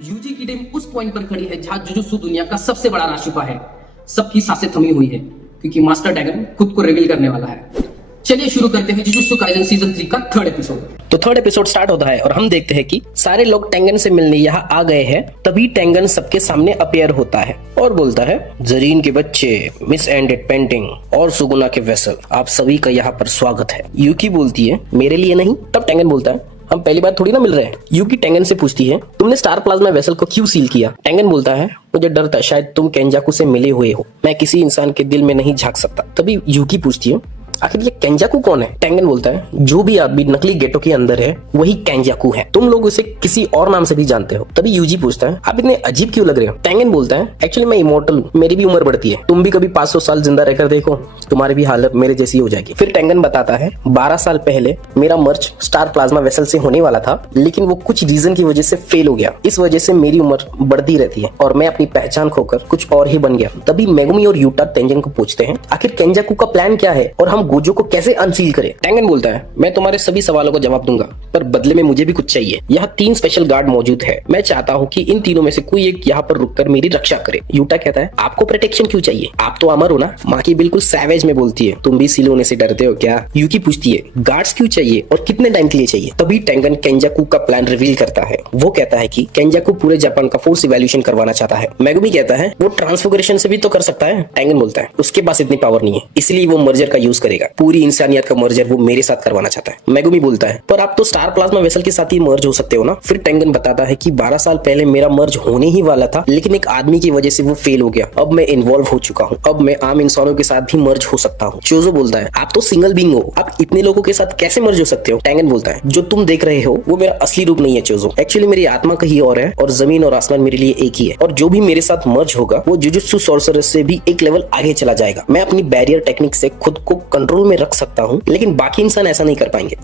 UG की team उस point पर खड़ी है जहां जुजुत्सु दुनिया का सबसे बड़ा राशिपा है। सबकी सांसें थमी हुई है क्योंकि मास्टर ड्रैगन खुद को रिवील करने वाला है। चलिए शुरू करते हैं जुजुत्सु काइसेन सीजन 3 का थर्ड एपिसोड। तो थर्ड एपिसोड स्टार्ट होता है और हम देखते हैं कि सारे लोग टेंगन से मिलने यहाँ आ गए हैं। तभी टेंगन सबके सामने अपीयर होता है और बोलता है, जरीन के बच्चे, मिस एंडेड पेंटिंग और सुगुना के वेसल, आप सभी का यहाँ पर स्वागत है। यूकी बोलती है, मेरे लिए नहीं। तब टेंगन बोलता है, हम पहली बार थोड़ी ना मिल रहे हैं। यूकी टेंगन से पूछती है, तुमने स्टार प्लाज्मा वेसल को क्यों सील किया? टेंगन बोलता है, मुझे डर था शायद तुम केंजाकू से मिले हुए हो, मैं किसी इंसान के दिल में नहीं झांक सकता। तभी यूकी पूछती है, आखिर ये केंजाकू कौन है? टेंगन बोलता है, जो भी आदमी नकली गेटो के अंदर है वही केंजाकू है, तुम लोग उसे किसी और नाम से भी जानते हो। तभी यूजी पूछता है, आप इतने अजीब क्यों लग रहे हो? टेंगन बोलता है, एक्चुअली मैं इमोर्टल, मेरी भी उम्र बढ़ती है, तुम भी कभी 500 साल जिंदा रहकर देखो, तुम्हारी भी हालत मेरे जैसी हो जाएगी। फिर टेंगन बताता है, 12 साल पहले मेरा मर्ज स्टार प्लाज्मा वेसल से होने वाला था, लेकिन वो कुछ रीजन की वजह से फेल हो गया। इस वजह से मेरी उम्र बढ़ती रहती है और मैं अपनी पहचान खोकर कुछ और ही बन गया। तभी मेगुमी और यूटा टेंजन को पूछते हैं, आखिर केंजाकू का प्लान क्या है और हम गोजो को कैसे अनसील करें? टेंगन बोलता है, मैं तुम्हारे सभी सवालों का जवाब दूंगा, पर बदले में मुझे भी कुछ चाहिए। यहाँ 3 स्पेशल गार्ड मौजूद है, मैं चाहता हूँ कि इन तीनों में से कोई एक यहाँ पर रुककर मेरी रक्षा करे। यूटा कहता है, आपको प्रोटेक्शन क्यों चाहिए? आप तो अमर हो ना? माकी बिल्कुल सैवेज में बोलती है, तुम भी सील होने से डरते हो क्या? यूकी पूछती है, गार्ड्स क्यों चाहिए और कितने टाइम के लिए चाहिए? तभी टेंगन केंजाकू का प्लान रिवील करता है। वो कहता है कि केंजाकू पूरे जापान का फोर्स इवैल्यूएशन करवाना चाहता है। मेगुमी कहता है, वो ट्रांसफिगरेशन से भी तो कर सकता है। टेंगन बोलता है, उसके पास इतनी पावर नहीं है, इसलिए वो मर्जर का यूज करेगा। पूरी इंसानियत का मर्जर वो मेरे साथ करवाना चाहता है। मेगुमी बोलता है, पर आप तो स्टार प्लाज्मा वेसल के साथ ही मर्ज हो सकते हो ना? फिर टेंगन बताता है कि 12 साल पहले मेरा मर्ज होने ही वाला था, लेकिन एक आदमी की वजह से वो फेल हो गया। अब मैं इन्वॉल्व हो चुका हूँ, अब मैं आम इंसानों के साथ भी मर्ज हो सकता हूँ। चोजो बोलता है, आप तो सिंगल बीइंग हो, आप इतने लोगों के साथ कैसे मर्ज हो सकते हो? टेंगन बोलता है, जो तुम देख रहे हो वो मेरा असली रूप नहीं है चोजो, एक्चुअली मेरी आत्मा कहीं और है और जमीन और आसमान मेरे लिए एक ही है, और जो भी मेरे साथ मर्ज होगा वो जुजुत्सु सॉर्सरर से भी एक लेवल आगे चला जाएगा। मैं अपनी बैरियर टेक्निक से खुद को कंट्रोल में रख सकता हूँ, लेकिन बाकी इंसान ऐसा नहीं कर पाएंगे।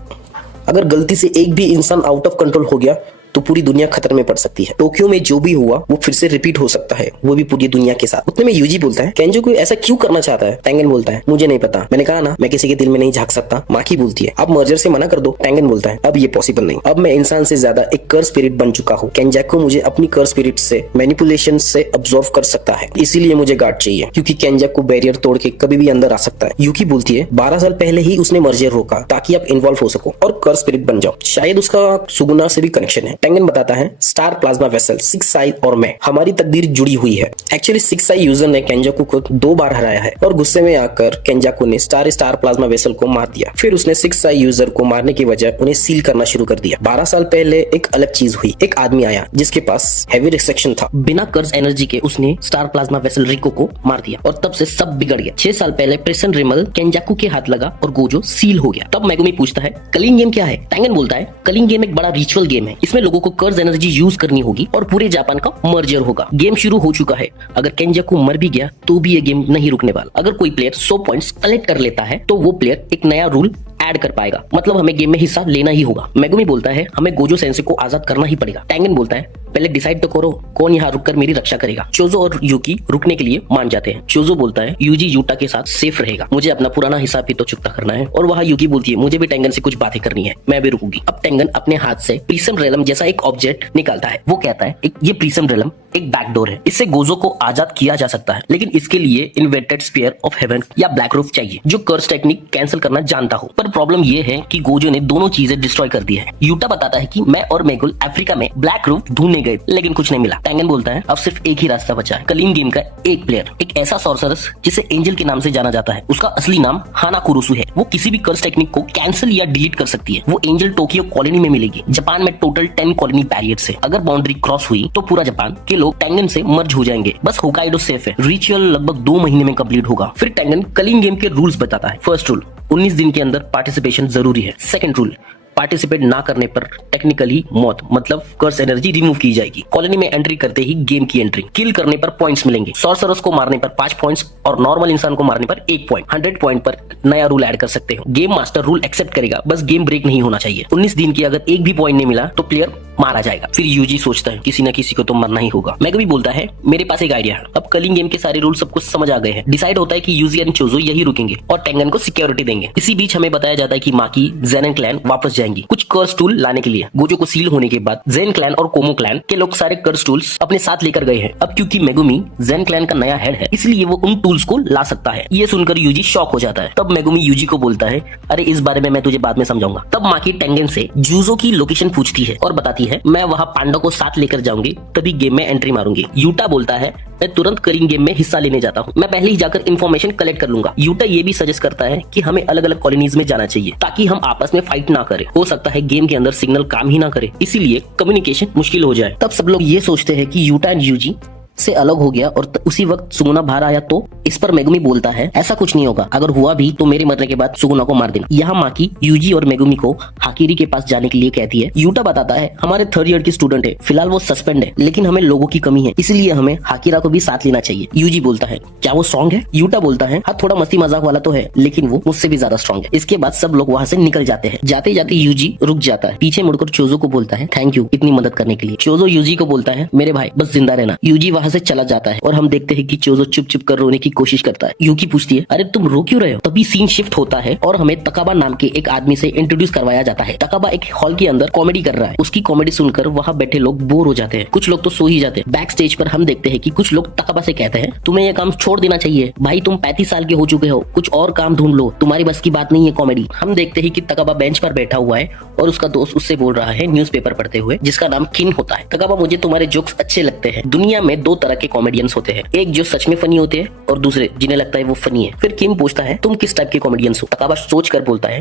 अगर गलती से एक भी इंसान आउट ऑफ कंट्रोल हो गया तो पूरी दुनिया खतरे में पड़ सकती है। टोक्यो में जो भी हुआ वो फिर से रिपीट हो सकता है, वो भी पूरी दुनिया के साथ। उतने में यूजी बोलता है, केंजाकू ऐसा क्यों करना चाहता है? टेंगन बोलता है, मुझे नहीं पता, मैंने कहा ना मैं किसी के दिल में नहीं झांक सकता। माकी बोलती है, आप मर्जर से मना कर दो। टेंगन बोलता है, अब ये पॉसिबल नहीं, अब मैं इंसान से ज्यादा एक कर्स स्पिरिट बन चुका हूँ। केंजाकू मुझे अपनी कर्स स्पिरिट से मैनिपुलेशन से अब्सॉर्ब कर सकता है, इसीलिए मुझे गार्ड चाहिए, क्योंकि केंजाकू बैरियर तोड़ के कभी भी अंदर आ सकता है। यूकी बोलती है, 12 साल पहले ही उसने मर्जर रोका ताकि आप इन्वॉल्व हो सको और कर्स स्पिरिट बन जाओ, शायद उसका सुगुना से भी कनेक्शन है। टेंगन बताता है, स्टार प्लाज्मा वेसल, 6 साई और मैं, हमारी तकदीर जुड़ी हुई है। एक्चुअली 6 साई यूजर ने केंजाकू को 2 बार हराया है और गुस्से में आकर केंजाकू ने स्टार प्लाज्मा वेसल को मार दिया। फिर उसने 6 साई यूजर को मारने की वजह उन्हें सील करना शुरू कर दिया। 12 साल पहले एक अलग चीज हुई, एक आदमी आया जिसके पास हेवी रिस्ट्रिक्शन था। बिना कर्स एनर्जी के उसने स्टार प्लाज्मा वेसल रिको को मार दिया और तब से सब बिगड़ गया। 6 साल पहले प्रेसन रिमल केंजाकू के हाथ लगा और गोजो सील हो गया। तब मेगुमी पूछता है, कलिंग गेम क्या है? टेंगन बोलता है, कलिंग गेम एक बड़ा रिचुअल गेम है, इसमें लोगों को कर्स एनर्जी यूज करनी होगी और पूरे जापान का मर्जर होगा। गेम शुरू हो चुका है, अगर केंजाकू मर भी गया तो भी ये गेम नहीं रुकने वाला। अगर कोई प्लेयर 100 पॉइंट्स कलेक्ट कर लेता है तो वो प्लेयर एक नया रूल ऐड कर पाएगा, मतलब हमें गेम में हिस्सा लेना ही होगा। मेगुमी बोलता है, हमें गोजो सेंसे को आजाद करना ही पड़ेगा। टेंगन बोलता है, पहले डिसाइड तो करो कौन यहाँ रुककर मेरी रक्षा करेगा। चोजो और यूकी रुकने के लिए मान जाते हैं। चोजो बोलता है, यूजी यूटा के साथ सेफ रहेगा, मुझे अपना पुराना हिसाब भी तो चुकता करना है। और वहाँ यूकी बोलती है, मुझे भी टेंगन से कुछ बातें करनी है, मैं भी रुकूंगी। अब टेंगन अपने हाथ से प्रिज्म रेलम जैसा एक ऑब्जेक्ट निकालता है। वो कहता है, ये प्रिज्म रेलम एक बैकडोर है, इससे गोजो को आजाद किया जा सकता है, लेकिन इसके लिए इन्वर्टेड स्फीयर ऑफ हेवन या ब्लैक रूफ चाहिए जो कर्स टेक्निक कैंसिल करना जानता हो। पर प्रॉब्लम ये है कि गोजो ने दोनों चीजें डिस्ट्रॉय कर दी है। यूटा बताता है कि मैं और मेगुल अफ्रीका में ब्लैक रूफ ढूंढने गए, लेकिन कुछ नहीं मिला। टेंगन बोलता है, अब सिर्फ एक ही रास्ता बचा है, कलिंग गेम का एक प्लेयर, एक ऐसा सॉर्सरस जिसे एंजल के नाम से जाना जाता है। उसका असली नाम हाना कुरुसु है। वो किसी भी कर्स टेक्निक को कैंसिल या डिलीट कर सकती है। वो एंजल टोक्यो कॉलोनी में मिलेगी। जापान में टोटल 10 कॉलोनी बैरियर से अगर बाउंड्री क्रॉस हुई तो पूरा जापान के लोग टेंगन से मर्ज हो जाएंगे। बस होकाइडो सेफ है। रिचुअल लगभग 2 महीने में कंप्लीट होगा। फिर टेंगन कलिंग गेम के रूल्स बताता है। फर्स्ट रूल, 19 दिन के अंदर पार्टिसिपेशन जरूरी है। सेकंड रूल, पार्टिसिपेट ना करने पर टेक्निकली मौत, मतलब कर्स एनर्जी रिमूव की जाएगी। कॉलोनी में एंट्री करते ही गेम की एंट्री। किल करने पर पॉइंट्स मिलेंगे। सॉर्सरर्स को मारने पर 5 पॉइंट्स और नॉर्मल इंसान को मारने पर 1 पॉइंट। 100 पॉइंट पर नया रूल ऐड कर सकते हो। गेम मास्टर रूल एक्सेप्ट करेगा, बस गेम ब्रेक नहीं होना चाहिए। 19 दिन की अगर एक भी पॉइंट नहीं मिला तो प्लेयर मारा जाएगा। फिर यूजी सोचता है, किसी न किसी को तो मरना ही होगा। मेगुमी बोलता है, मेरे पास एक आइडिया है। अब कलिंग गेम के सारे रूल सबको समझ आ गए हैं। डिसाइड होता है कि यूजी एंड चोजो यही रुकेंगे और टेंगन को सिक्योरिटी देंगे। इसी बीच हमें बताया जाता है कि माकी जेनन क्लैन वापस जाएगा। जाएंगी कुछ कर्स टूल लाने के लिए। गोजो को सील होने के बाद जेन क्लैन और कोमो क्लैन के लोग सारे कर्स टूल्स अपने साथ लेकर गए हैं। अब क्योंकि मेगुमी जेन क्लैन का नया हेड है इसलिए वो उन टूल्स को ला सकता है। ये सुनकर यूजी शॉक हो जाता है। तब मेगुमी यूजी को बोलता है, अरे इस बारे में मैं तुझे बाद में समझाऊंगा। तब माकी टेंगन से जूजो की लोकेशन पूछती है और बताती है, मैं वहां पांडा को साथ लेकर जाऊंगी तभी गेम में एंट्री मारूंगी। यूटा बोलता है, मैं तुरंत करिंग गेम में हिस्सा लेने जाता हूँ, मैं पहले ही जाकर इन्फॉर्मेशन कलेक्ट कर लूंगा। यूटा ये भी सजेस्ट करता है कि हमें अलग अलग कॉलोनीज में जाना चाहिए ताकि हम आपस में फाइट ना करें। हो सकता है गेम के अंदर सिग्नल काम ही ना करे, इसीलिए कम्युनिकेशन मुश्किल हो जाए। तब सब लोग ये सोचते हैं कि यूटा एंड यूजी से अलग हो गया और उसी वक्त सुगुना बाहर आया। तो इस पर मेगुमी बोलता है, ऐसा कुछ नहीं होगा, अगर हुआ भी तो मेरे मरने के बाद सुगुना को मार देना। यहाँ माकी यूजी और मेगुमी को हाकिरी के पास जाने के लिए कहती है। यूटा बताता है, हमारे 3rd ईयर की स्टूडेंट है, फिलहाल वो सस्पेंड है, लेकिन हमें लोगों की कमी है, इसलिए हमें हाकिरा को भी साथ लेना चाहिए। यूजी बोलता है, क्या वो स्ट्रॉन्ग है? यूटा बोलता है, हाँ थोड़ा मस्ती मजाक वाला तो है, लेकिन वो मुझसे भी ज्यादा स्ट्रॉन्ग है। इसके बाद सब लोग वहाँ से निकल जाते हैं। जाते जाते यूजी रुक जाता है, पीछे मुड़कर चोजो को बोलता है, थैंक यू इतनी मदद करने के लिए। चोजो यूजी को बोलता है, मेरे भाई बस जिंदा रहना। यूजी वहाँ से चला जाता है और हम देखते हैं कि चोजो चुप चुप कर रोने की कोशिश करता है। यूकी पूछती है, अरे तुम रो क्यों रहे हो? तभी सीन शिफ्ट होता है और हमें तकाबा नाम के एक आदमी से इंट्रोड्यूस करवाया जाता है। तकाबा एक हॉल के अंदर कॉमेडी कर रहा है। उसकी कॉमेडी सुनकर वहाँ बैठे लोग बोर हो जाते हैं, कुछ लोग तो सो ही जाते हैं। बैक स्टेज पर हम देखते हैं कि कुछ लोग तकाबा से कहते हैं, तुम्हें यह काम छोड़ देना चाहिए भाई, तुम 35 साल के हो चुके हो, कुछ और काम ढूंढ लो, तुम्हारी बस की बात नहीं है कॉमेडी। हम देखते हैं कि तकाबा बेंच पर बैठा हुआ है और उसका दोस्त उससे बोल रहा है न्यूज़पेपर पढ़ते हुए, जिसका नाम किन होता है। तकाबा, मुझे तुम्हारे जोक्स अच्छे लगते हैं। दुनिया में 2 तरह के कॉमेडियंस होते हैं, एक जो सच में फनी होते हैं और दूसरे जिन्हें लगता है वो फनी है। फिर किम पूछता है, तुम किस टाइप के कॉमेडियंस हो? तकाबा सोच कर बोलता है,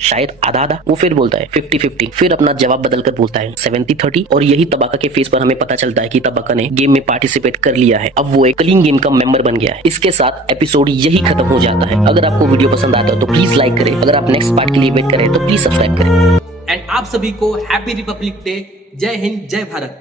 शायद आधा आधा। वो फिर बोलता है 50-50। फिर अपना जवाब बदल कर बोलता है 70-30। और यही तबाका के फेस पर हमें पता चलता है कि तबाका ने गेम में पार्टिसिपेट कर लिया है, अब वो एक क्लीन गेम का मेंबर बन गया है। इसके साथ एपिसोड यही खत्म हो जाता है। अगर आपको वीडियो पसंद आता है तो प्लीज लाइक करें, अगर आप नेक्स्ट पार्ट के लिए वेट करें तो प्लीज सब्सक्राइब करें। एंड आप सभी को हैप्पी रिपब्लिक डे। जय हिंद, जय भारत।